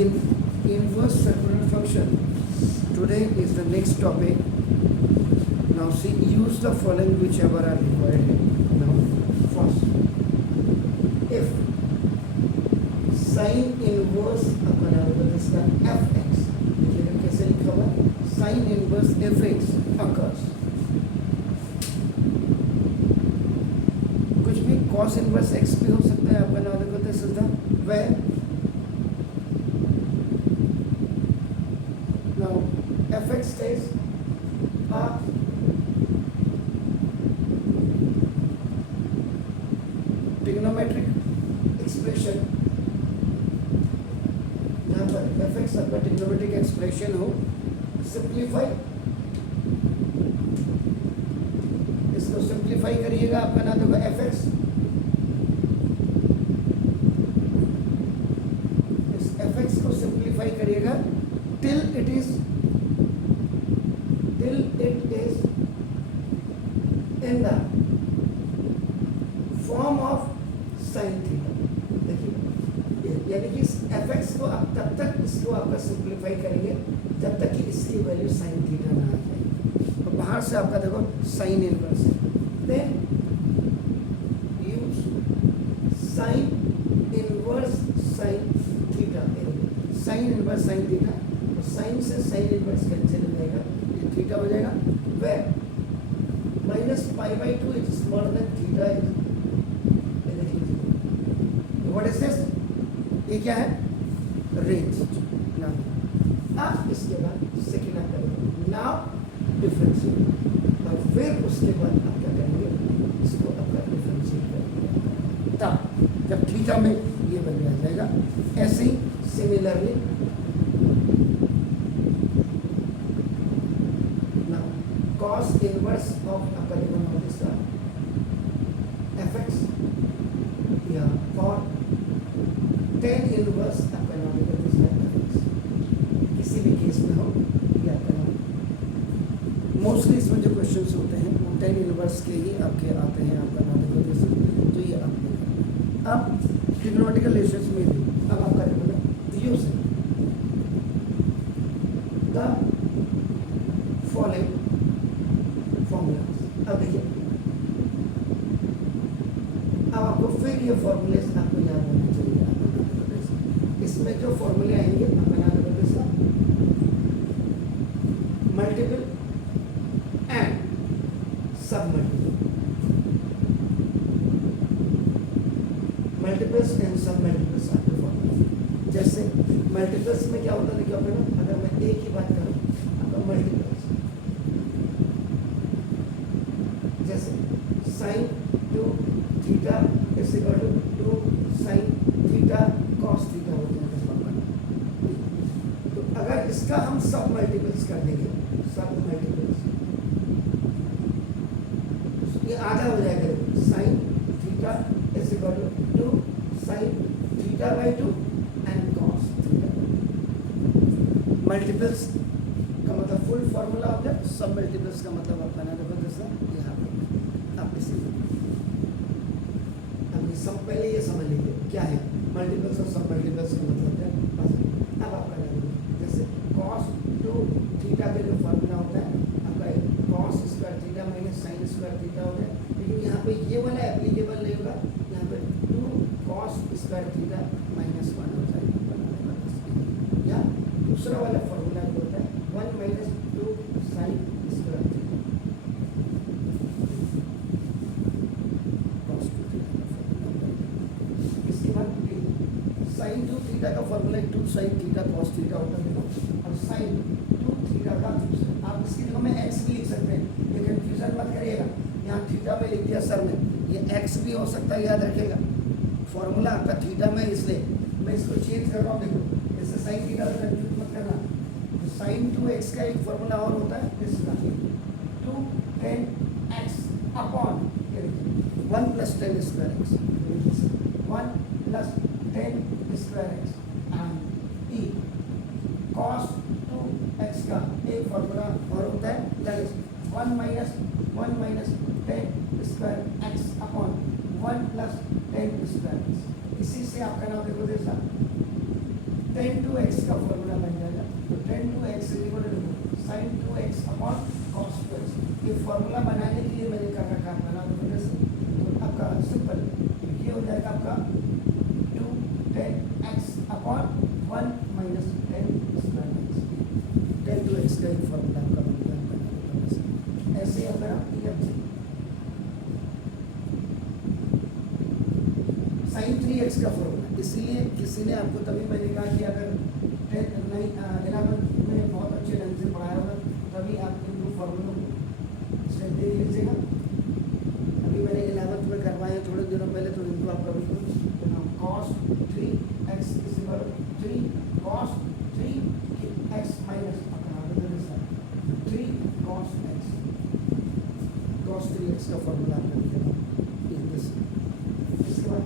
in inverse circular function. Today is the next topic. Now see, use the following whichever are required here. Now first, if sin inverse अपन अगर इसका fx, देखिए कैसे लिखा हुआ, sin inverse fx occurs, कुछ भी cos inverse x भी हो सकता है अपन अगर कहते हैं सिद्धा where now fx is a trigonometric expression, यहाँ पर fx आपका trigonometric expression हो, simplify इसको simplify करिएगा, आपका ना देखो fx, इस fx को simplify करिएगा till it is in the form of sin theta. देखिए यानी कि इस fx को आप तब तक इसको आपका सिंप्लीफाई करेंगे जब तक कि इसकी वैल्यू sin थीटा ना आ जाए, और बाहर से आपका देखो sin inverse, then use sin inverse sin theta, sin inverse sin theta, तो sin से sin इनवर्स कैंसिल हो जाएगा, ये थीटा हो जाएगा, where minus pi by 2 is smaller than theta is. What is this? ये क्या है? रेंज ना। अब इसके बाद सेकेंड आप करेंगे नाउ डिफरेंशिएट, और फिर उसके बाद आप क्या करेंगे, इसको आपका डिफरेंशिएट करेंगे, तब जब थीटा में ये बन जाएगा। ऐसे ही similarly now cos inverse of fx या और tan inverse आपका नाम fx, किसी भी केस में हो या आपका नाम, मोस्टली इसमें जो क्वेश्चंस होते हैं वो tan inverse के ही आपके आते हैं, आपका नाम देखो, तो ये आप अब ट्रिग्नोमेट्रिकल रेशियोज में भी अब आपका यूज है द फॉलोइंग फॉर्मूलाज। अब देखिए, अब आपको फिर ये फॉर्मूले आपको याद होना चाहिए। इसमें जो फॉर्मूले आएंगे आप बना दोगे सब मल्टीपल एंड सब मल्टीपल, मल्टीपल्स एंड सब मल्टीपल्स आपके फॉर्मूले। जैसे मल्टीपल्स में क्या होता है, देखिए आपको अगर मैं एक ही बात करूँ आपका मल्टीपल्स, जैसे sin 2 theta is equal to 2 sin theta cos theta होते हैं। तो अगर इसका हम सब मल्टीपल्स कर देंगे, सब मल्टीपल्स, ये आधा हो जाएगा, sin theta is equal to 2 sin theta by 2 and cos theta. Multiples का मतलब फुल फॉर्मूला हो गया, सब मल्टीपल्स का मतलब आप बना दोगे जैसा यहाँ पर आप इसे सब पहले ये समझ लीजिए क्या है मल्टीपल्स और सब मल्टीपल्स का मतलब है। बस अब आपका जैसे cos 2 थीटा का जो फॉर्मूला होता है आपका cos square theta minus sin square theta हो गया, लेकिन यहाँ पे ये वाला एप्लीकेबल नहीं होगा, यहाँ पे 2 cos स्क्वायर थीटा माइनस 1 हो जाएगा, या दूसरा वाला फॉर्मूला जो होता है 1 minus 2 sin square theta. sin 2 theta का formula 2 sin theta cos theta होता है, और sin 2 थीटा का आप इसकी जगह में x भी लिख सकते हैं, ये कंफ्यूजन मत करिएगा, यहाँ थीटा में लिख दिया सर ने, ये x भी हो सकता है, याद रखिएगा फॉर्मूला आपका थीटा में, इसलिए मैं इसको चेंज कर रहा हूँ। देखो जैसे sin थीटा से कंफ्यूज मत करना, तो sin 2x का एक फॉर्मूला और होता है इसका 2 10x upon 1 plus 10 square x, 1 plus 10 square x and e cos 2x का एक फॉर्मूला और होता है, that is 1 minus 10 square x upon 1 plus 10 square x. इसी से आपका नाम देखो जैसा टेन टू एक्स का फॉर्मूला बन जाएगा। तो tan two x equal to sine two x upon cos two x. ये फॉर्मूला बनाने के लिए मैंने कर रखा है बना दो तो आपका सिंपल ये हो जाएगा आपका two tan x upon one minus tan two x का एक फॉर्मूला आपका बन गया। ऐसे अगर आप साइन थ्री एक्स का फॉर्मूला, इसलिए किसी ने आपको तभी मैंने कहा कि अगर 11th में बहुत अच्छे ढंग से पढ़ाया होगा तभी आप इन दो फॉर्मूलों को देख लीजिएगा। अभी मैंने 11th में करवाए हैं थोड़े दिनों पहले, तो इनको आप कभी cos three x three cos three x minus three cos three x का फॉर्मूला आपको लिखेगा। इसके बाद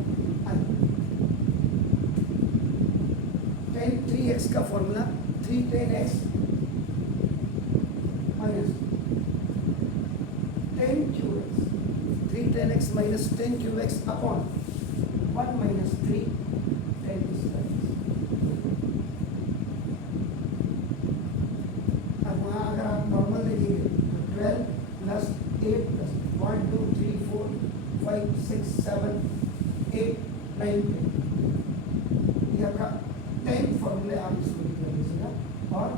टेन थ्री एक्स का formula three ten x minus ten Q x, three ten x minus ten Q x upon one minus three ten square. अब वहाँ अगर आप नॉर्मल देखेंगे तो 12 प्लस 8 प्लस 1 2 3 4 5 6 7 8 9 10 ये आपका 10 फॉर्मूले आप इसको लिख लीजिएगा। और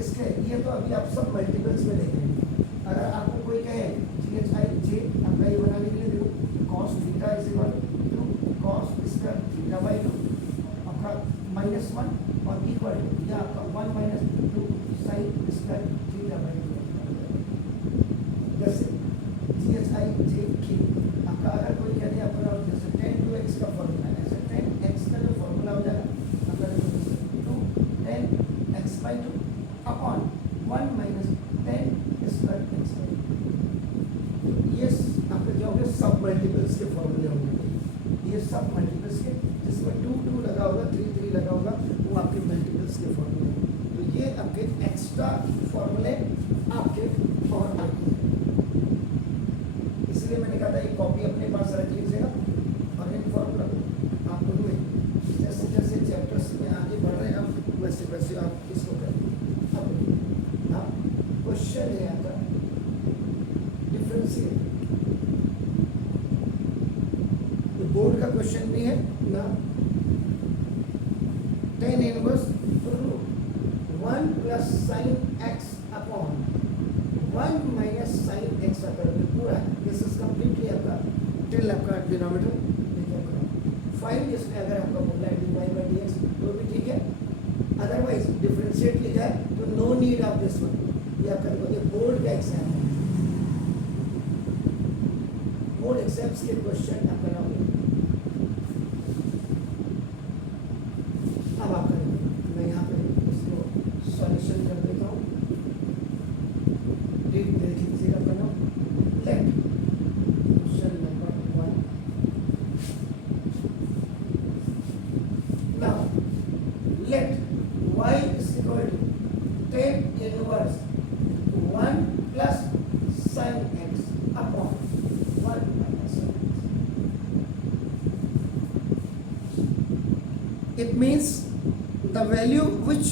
इसके ये तो अभी आप सब मल्टीपल्स में देख रहे हैं। अगर आपको कोई कहे जी एच आई जे आपका ये बनाने के लिए देखो cos theta is equal to cos square theta by two आपका माइनस वन और इक्वल टू या आपका one minus two sine square theta by two. जैसे जी एच आई जे के आपका अगर कोई कहते हैं अपना जैसे टेन टू एक्स का फॉर्मूला है, ऐसे टेन एक्स का जो फॉर्मूला हो जाएगा अगर two tan x by two upon one minus tan square x by two. ये आपके क्या होंगे सब मल्टीपल्स के फॉर्मूले होंगे। ये सब मल्टीपल्स के जिसमें टू टू लगा होगा थ्री थ्री लगा होगा वो आपके मल्टीपल्स के फॉर्मूले। तो ये आपके एक्स्ट्रा फॉर्मूले आपके और बाकी हैं। इसलिए मैंने कहा था एक कॉपी अपने पास रख लीजिएगा और इन फॉर्मूला को आप लोगों में जैसे जैसे चैप्टर्स में आगे बढ़ रहे हैं आप वैसे वैसे आप इसको करें। अब हाँ क्वेश्चन है आपका डिफरेंशिएट, तो बोर्ड का क्वेश्चन भी है ना। Tan inverse one plus sine x upon one minus sine x अगर पूरा है दिस इज कम्प्लीटली आपका टिल आपका डिनोमिनेटर फाइव इसमें अगर आपका बोला है d y by d x तो भी ठीक है। अदरवाइज डिफरेंशिएट लिखा है तो no need of this one. ये आपका देखो ये बोर्ड का एग्जाम है, बोर्ड एग्जाम्स के क्वेश्चन आप कराओगे। अब आप करेंगे मैं यहाँ पे इसको सॉल्यूशन कर देता हूँ। देख लीजिएगा अपना let question number 1 now let y is equal to tan inverse 1 plus sin x upon 1 minus sin x. It means the value which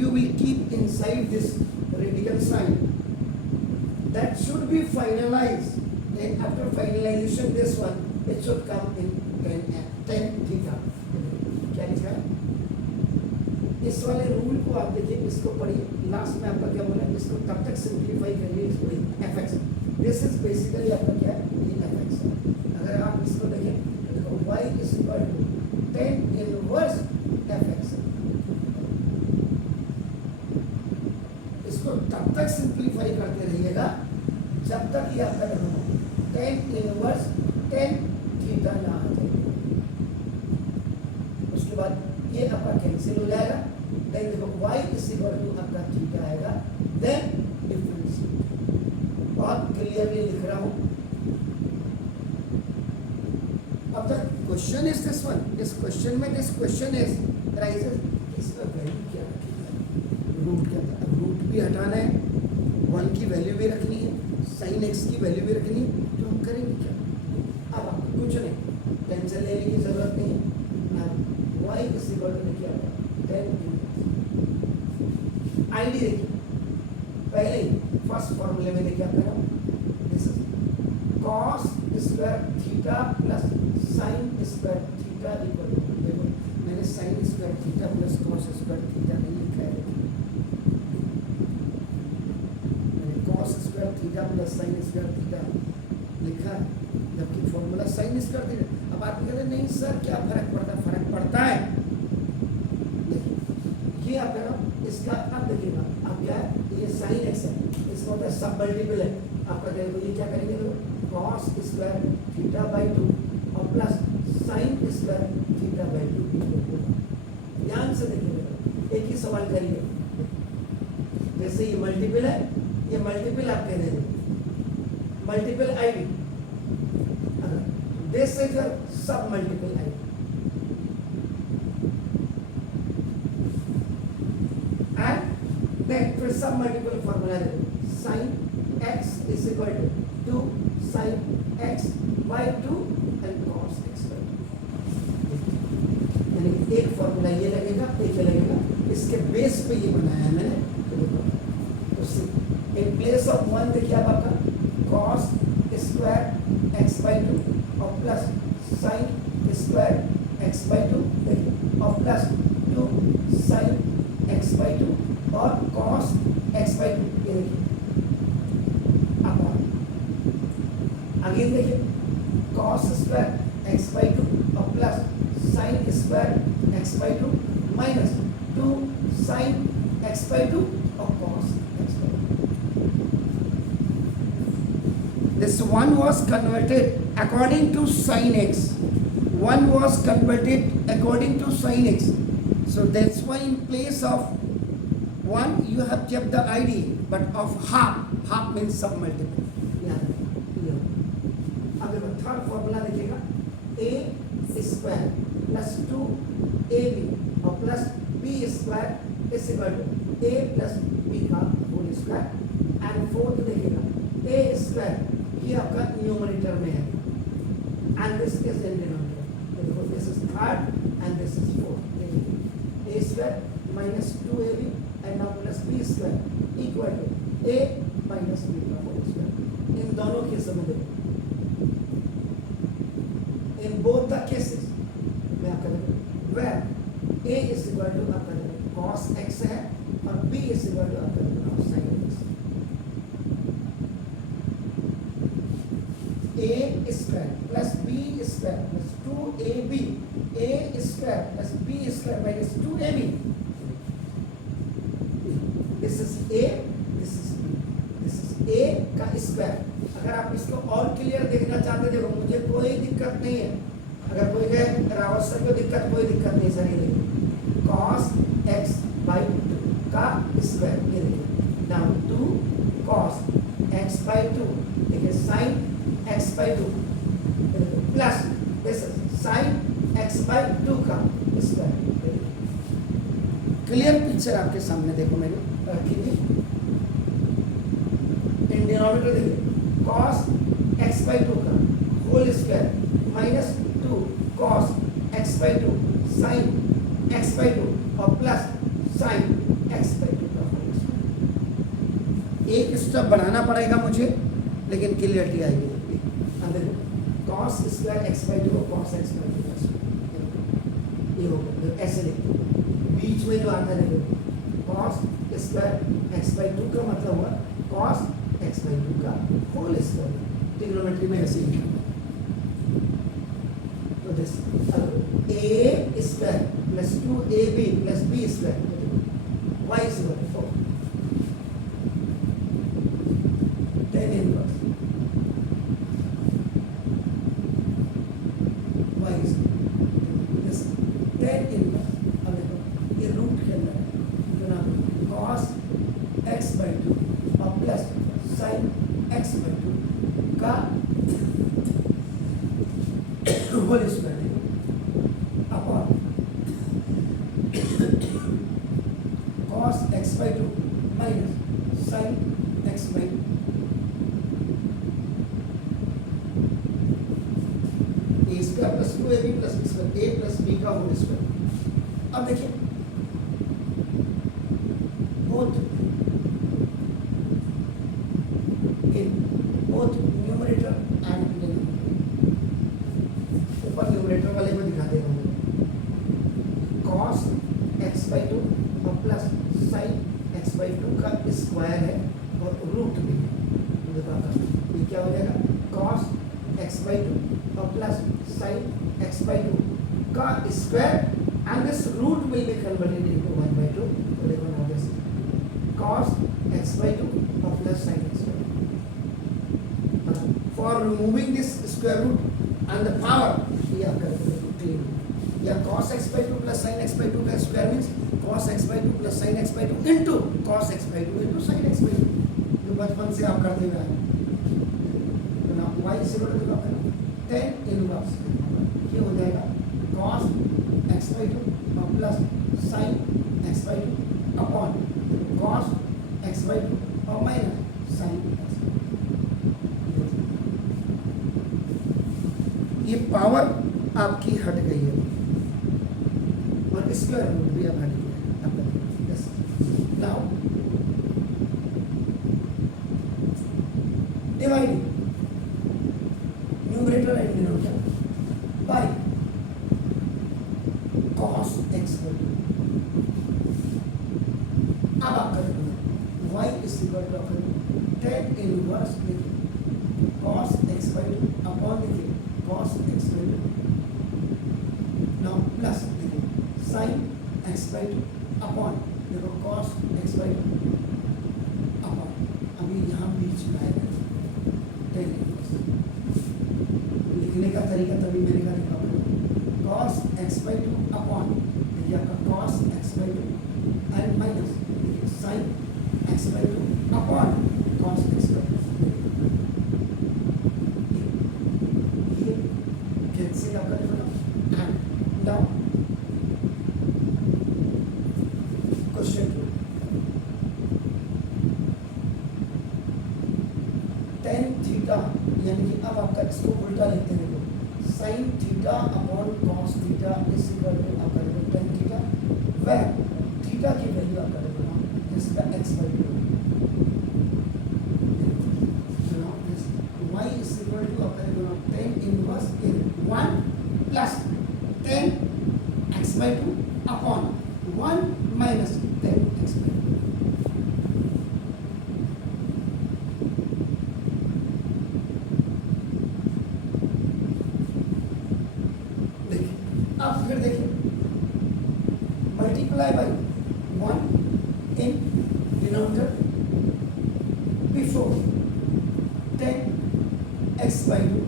you will keep inside this radical sign that should be finalized, and after finalization this one it should come in tan theta. क्या लिखा है इस वाले rule को आप देखिए, इसको पढ़िए। लास्ट में आपका क्या बोला इसको तब तक सिंप्लीफाई करिए इसको F x. This is basically आपका क्या है ये एफ एक्स है। अगर आप इसको देखें तो y is equal to tan inverse f x. इसको तब तक सिंप्लीफाई करते रहिएगा जब तक ये आपका tan इनवर्स tan थीटा ना आ जाए। उसके बाद ये आपका कैंसिल हो जाएगा। देन देखो y इज इक्वल टू आपका थीटा आएगा। देन डिफरेंशिएट बहुत क्लियरली लिख रहा हूं। अब तक क्वेश्चन इज दिस वन। इस क्वेश्चन में दिस क्वेश्चन इज राइजेस इसका वैल्यू क्या रखेगा रूट के अंदर। अब रूट भी हटाना है, 1 की वैल्यू भी रखनी है, sin x की वैल्यू भी रखनी है, तो हम करेंगे क्या। अब आपको कुछ नहीं टेंशन लेने की जरूरत नहीं है। y इज इक्वल टू क्या होगा tan पहले ही फर्स्ट फॉर्मूले में देखिए आपका this is cos square theta plus sin square theta equal to, देखो मैंने sin square theta plus cos square theta नहीं लिखा है, मैंने cos square theta plus sin square theta लिखा है, जबकि फॉर्मूला sin स्क्वायर थीटा। अब आप कहते हैं नहीं सर क्या फर्क पड़ता है, फर्क पड़ता है। देखिए ये आप कह रहा इसका, अब देखिएगा अब क्या है, ये sin x है, इसका होता है सब मल्टीपल है आपका, देखो ये क्या करेंगे, देखो cos स्क्वायर थीटा बाई 2 और plus sin square theta by 2। ध्यान से देखिएगा, एक ही सवाल करिए, जैसे ये मल्टीपल है, ये मल्टीपल आप कह देंगे multiple ID, this is your सब मल्टीपल आईडी। एंड देन फिर सब मल्टीपल फॉर्मूला देखो, sin x is equal to 2 sin x by 2 and cos x by 2। यानी एक फॉर्मूला ये लगेगा, एक ये लगेगा, इसके बेस पे ये बनाया है मैंने। तो इन प्लेस ऑफ 1 देखिए आप आपका cos स्क्वायर x by 2 और plus sin square x by 2 देखिए, और प्लस 2 sin x by 2 और cos x by 2 ये देखिए। अगेन देखिए cos स्क्वायर x by 2 और plus sin square x by 2 minus 2 sin x by 2 और cos x by 2। This one was converted according to sin x. One was converted according to sin x. So that's why in place of 1 you have kept the ID, but of half, half means submultiple। अब देखो third formula देखिएगा, a square plus 2ab और plus b square is equal to a plus b का whole square. And fourth देखिएगा a square, ये आपका numerator में है and this is in denominator, देखो this is third and this is fourth. देखिए a square minus 2ab and now plus b square equal to a minus b का whole square. इन दोनों case में देखो, in both the cases मैं आपका where a is equal to आपका cos x है और b is equal to आपका sin x। a square plus b square plus 2ab, a square plus b square minus 2ab, this is a, this is b, this is a का square. अगर आप इसको और clear देखना चाहते, देखो मुझे कोई दिक्कत नहीं है, अगर कोई कहे रावत सर को दिक्कत, कोई दिक्कत नहीं सर, ये देखिए cos x by 2 का स्क्वायर, ये देखिए नाउ 2 cos x by 2 देखिए sin x by 2 plus this sin x by 2 का स्क्वायर। क्लियर पिक्चर आपके सामने देखो मैंने रखी थी। इन डिनोमिनेटर देखिए cos x by 2 का whole square minus 2 cos x by 2 sin x by 2 और प्लस sin x by 2 का होल स्क्वायर। एक स्टेप बढ़ाना पड़ेगा मुझे, लेकिन क्लियरिटी आएगी। अब देखो cos स्क्वायर x by 2 और cos x by 2 का स्क्वायर, ये होगा ऐसे लिखते हैं, बीच में जो आता है देखो cos स्क्वायर x by 2 का मतलब हुआ cos x by 2 का होल स्क्वायर। ट्रिग्नोमेट्री में ऐसे लिखा है, तो this a square plus 2ab plus b square y square 4 tan inverse y this tan inverse. अब देखो ये रूट के अंदर है, तो ना cos x by 2 और प्लस sin x by 2 का whole square upon cos x by 2 minus sin x by 2 a square plus 2ab plus b square, a plus b का होल स्क्वायर। अब देखिए बोथ एक्स बाई टू और plus sine x by two का square है और root भी है। ये क्या हो जाएगा, कॉस एक्स बाई टू और plus sine x by two का square and this root will be converted into 1 by 2. So देखो now this cos x by 2 or plus sin x by 2. For removing this square root and the power, ये आप करते हो clean. या cos x by 2 plus sin x by 2 का square means cos x by 2 plus sin x by 2 into cos x by 2 into sin x by 2. जो बचपन से आप करते हुए आए। तो ना y से बड़ा जो आप करें 10 इनवर्स ये हो जाएगा cos x by 2 और plus sin x by 2 upon cos x by 2 और माइनस sin x by 2। ये पावर आपकी हट गई है और स्क्वायर रूट भी अब हट गया है। Now dividing numerator and denominator by cos x by 2। अब आप करेंगे y is equal to tan inverse देखिए cos x by 2 अपॉन देखिए cos x by 2 now plus देखिए sin x by 2 अपॉन देखो cos x by 2 अपॉन अभी यहाँ बीच में आएगा tan इनवर्स। लिखने का तरीका तभी मैंने कहा cos x by 2 अपॉन देखिए आपका cos x by 2 and minus sin x by 2 upon cos x by 2। ये कैंसिल आप कर दो and now question 2 tan theta यानी कि अब आपका इसको उल्टा लिखते हैं sin theta upon cos theta is equal to आप करेंगे tan थीटा where थीटा की वैल्यू आप करेंगे जिसका x by 2 so now this y is equal to आप करेंगे tan inverse in 1 plus tan x by 2 upon 1 minus tan x by 2। अब फिर देखिए multiply by 1 in denominator before tan x by 2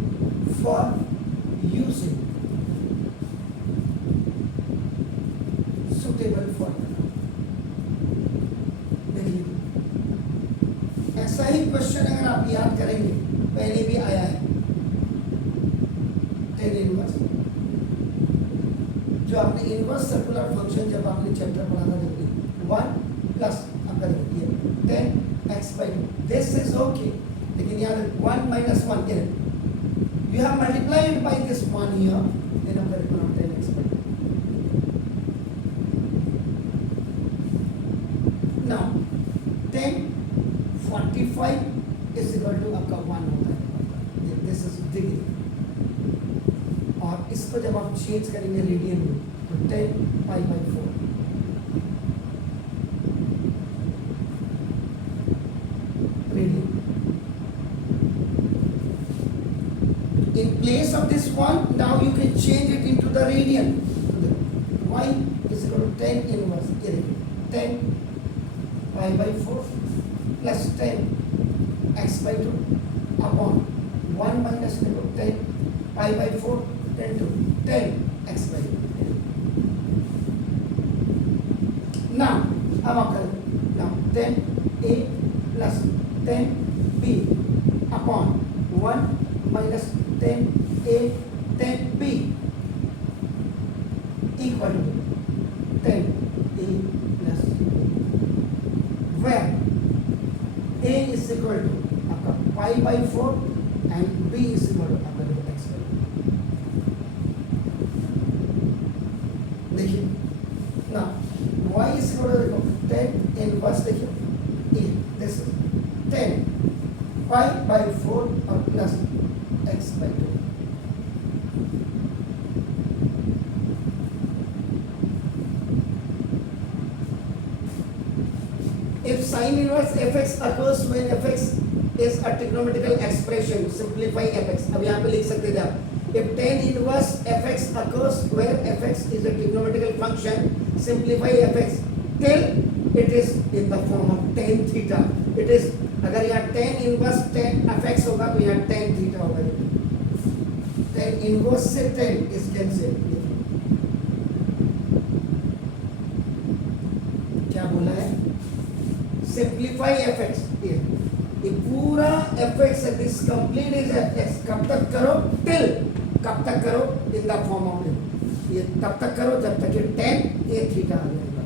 for using suitable formula. देखिए ऐसा ही question अगर आप याद करेंगे पहले भी आया है tan इनवर्स जो आपने इनवर्स सर्कुलर फंक्शन जब आपने चैप्टर पढ़ा था देखिए 1 प्लस आपका देखिए tan x by 2 this is okay लेकिन यार 1 minus 1 here you have multiplied by this 1 here then आपका देखो tan x by 2। now tan 45 is equal to आपका 1 होता है दिस इज डिग्री और इसको जब आप चेंज करेंगे रेडियन में तो 10 पाई by 4 radian. In place of this one, now you can change it into the radian. Y is equal to tan inverse. ये देखिए 10 पाई by 4 plus 10 x by 2 upon 1 minus 10 pi by 4 10 to 10 x by 2। now अब आप करें now 10 a plus 10 b upon 1 minus 10 a 10 b equal to 10 a plus where a is equal to आपका pi by 4 and b is equal to आपका x by 2। देखिए ना y is equal to देखो 10 inverse देखिए a this is 10 pi by 4 और plus x by 2। If sin inverse fx occurs when fx is a trigonometrical expression, simplify fx. अब यहाँ पे लिख सकते थे आप, if tan inverse fx occurs where fx is a trigonometrical function, simplify fx till it is in the form of tan theta. It is, अगर यहाँ tan inverse tan fx होगा तो यहाँ tan theta होगा. tan inverse से tan is cancelled. क्या बोला है? Simplify fx. ये पूरा fx है, this complete is fx. कब तक करो? till. कब तक करो? in the form of ये तब तक करो जब तक ये tan a थीटा आ जाएगा.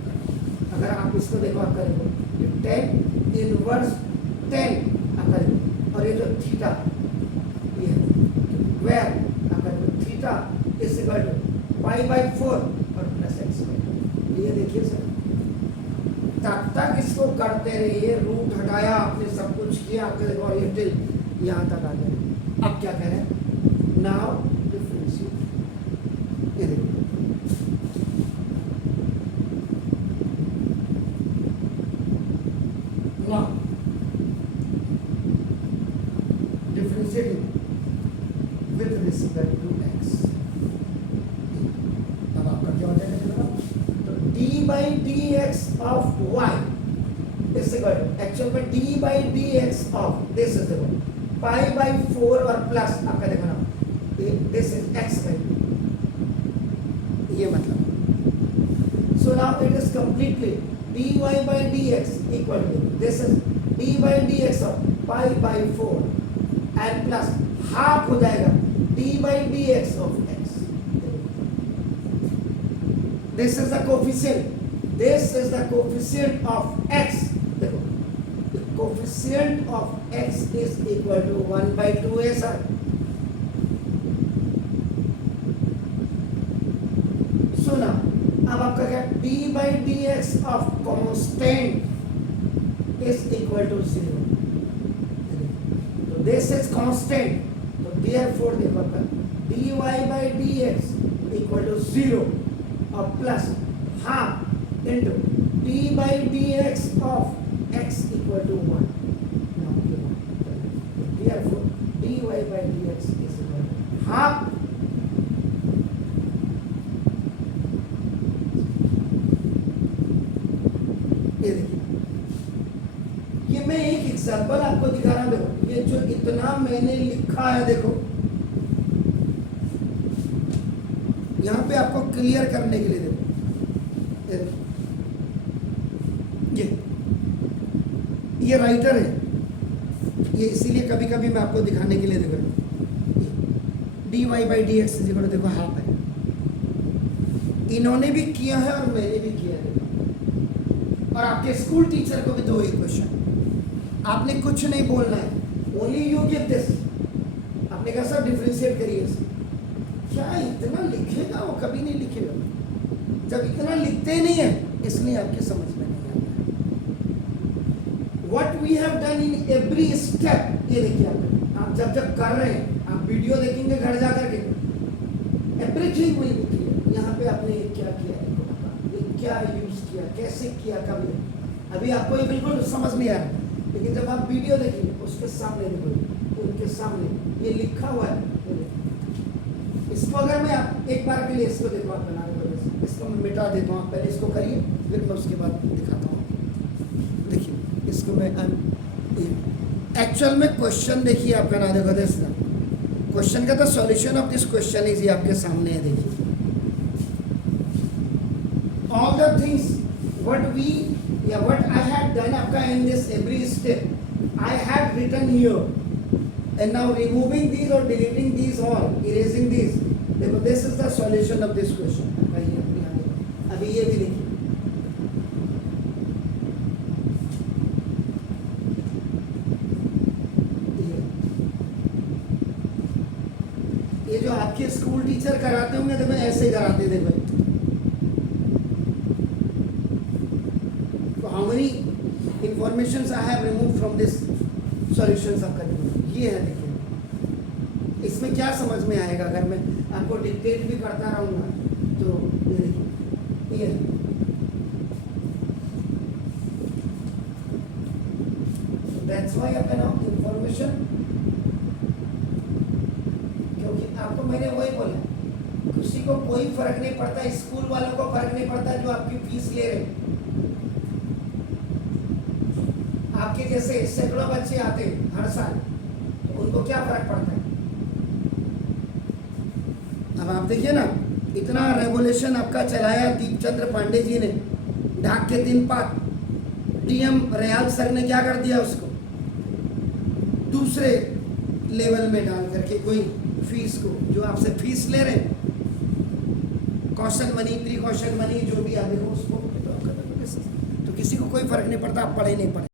अगर आप इसको देखो, आप करेंगे ये tan इनवर्स tan आप करेंगे, और ये जो थीटा ये where आप करेंगे theta is equal to pi by 4 और प्लस एक्स. ये देखिए सर, तब तक इसको करते रहिए, रूट हटाया आपने, सब कुछ किया, और ये टिल यहाँ तक आ गया. अब क्या कह रहे हैं? Now differentiate. ये देखिए now differentiating with respect to x. अब आपका क्या हो जाएगा? तो d by dx of y is equal to, actual में d by dx of this is equal pi by 4 और प्लस आपका देखो ना, this is x value. ये मतलब, so now it is completely dy by dx equal to this is d by dx of pi by 4 and plus half हो जाएगा d by dx of x. This is the coefficient. This is the coefficient of x. देखो, the coefficient of x is equal to 1 by 2a sir. So now, अब आपका क्या? d by dx of constant is equal to 0. तो this is constant. तो therefore देखो आपका dy by dx equal to 0. और plus half into d by dx of x equal to 1. Therefore dy by dx is equal to half. ये देखिए, ये मैं एक एग्जांपल आपको दिखा रहा हूं. देखो ये जो इतना मैंने लिखा है, देखो यहाँ पे आपको क्लियर करने के लिए देखो, ये राइटर है, ये इसीलिए कभी कभी मैं आपको दिखाने के लिए देखो, d y by d x देखो हाफ है. इन्होंने भी किया है और मैंने भी किया है. और आपके स्कूल टीचर को भी दो ही क्वेश्चन, आपने कुछ नहीं बोलना है, ओनली यू गिव दिस. आपने कहा सर डिफरेंशिएट करिए. क्या इतना लिखेगा? वो कभी नहीं लिखेगा. जब इतना लिखते नहीं है इसलिए आपके समझ में नहीं आता है. What we have done in every step. ये देखिए आप जब जब कर रहे हैं, आप वीडियो देखेंगे घर जा करके, एवरीथिंग विल बी क्लियर. यहाँ पे आपने क्या किया, ये क्या यूज किया, कैसे किया, कभी. अभी आपको ये बिल्कुल समझ नहीं आ रहा, लेकिन जब आप वीडियो देखेंगे उसके सामने देखो, उनके सामने ये लिखा हुआ है. इसको अगर मैं एक बार के लिए इसको देखो, आप बना रहे हो, इसको मैं मिटा देता हूँ. आप पहले इसको करिए, फिर मैं उसके बाद दिखाता हूँ. देखिए इसको मैं एक्चुअल में क्वेश्चन देखिए आपका ना देखो, दिस क्वेश्चन का तो solution of this question is आपके सामने है. देखिए all the things what we या व्हाट आई हैड डन आपका in this every step I had written here. And now removing these or deleting these or erasing these, देखो this is the solution of this question. अभी ये भी देखिए, ये जो आपके स्कूल टीचर कराते होंगे, देखो ऐसे कराते. देखो तो how many informations I have removed from this solutions आपका ये है. देखिए इसमें क्या समझ में आएगा अगर मैं आपको डिक्टेट भी करता रहूँगा. तो ये देखिए, दैट्स व्हाई आपका नाम इंफॉर्मेशन, क्योंकि आपको मैंने वही बोला, किसी को कोई फर्क नहीं पड़ता, स्कूल वालों को फर्क नहीं पड़ता जो आपकी फीस ले रहे हैं। आपके जैसे सैकड़ों बच्चे आते हैं हर साल, तो उनको क्या फर्क पड़ता है। अब आप देखिए ना, इतना रेवोल्यूशन आपका चलाया दीपचंद्र पांडे जी ने, ढाक के दिन बाद डीएम रेयाल सर ने क्या कर दिया, उसको दूसरे लेवल में डाल करके कोई फीस को, जो आपसे फीस ले रहे हैं, caution money, pre caution money, जो भी आप देखो उसको, तो किसी को कोई फर्क नहीं पड़ता आप पढ़े नहीं पढ़े।